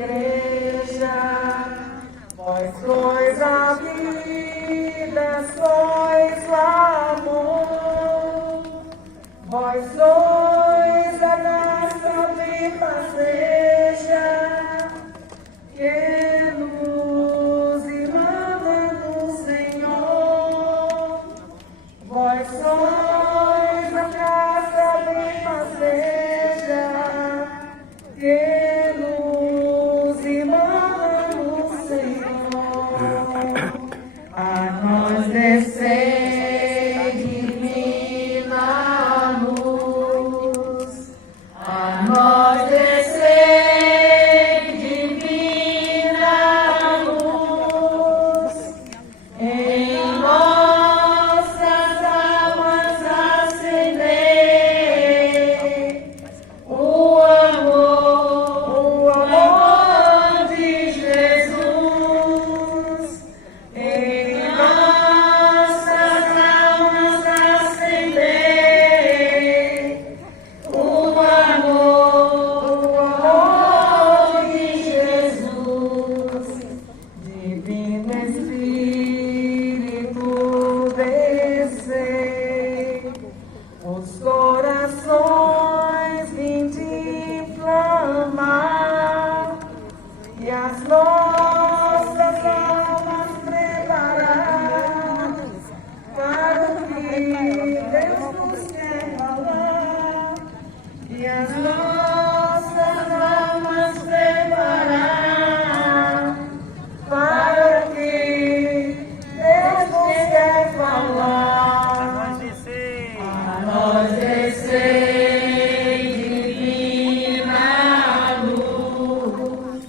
igreja, vós sois a vida, sois o amor, vós sois a graça viva que nos emana do Senhor, vós sois a graça viva que nos emana do Senhor. A nós descei divina luz, a nós descei divina luz, em nossas almas acender o amor de Jesus, em nossas almas acender o amor de Jesus. Divino Espírito, descei, os corações vinde inflamar e as nossas almas preparar para o que Deus nos quer falar, e as nossas almas preparar para o que Deus nos quer falar. A nós descei divina luz,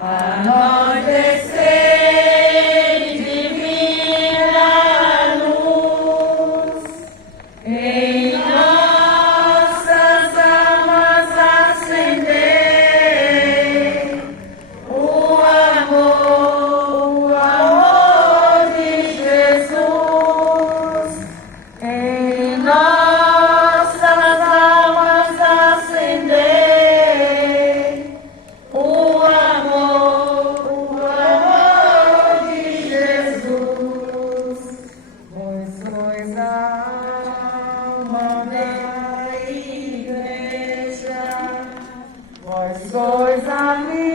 a nós descei divina luz, em nossas almas acender o amor de Jesus, em nossas almas acender o amor de Jesus. Vós sois a alma da igreja, vós sois a vida.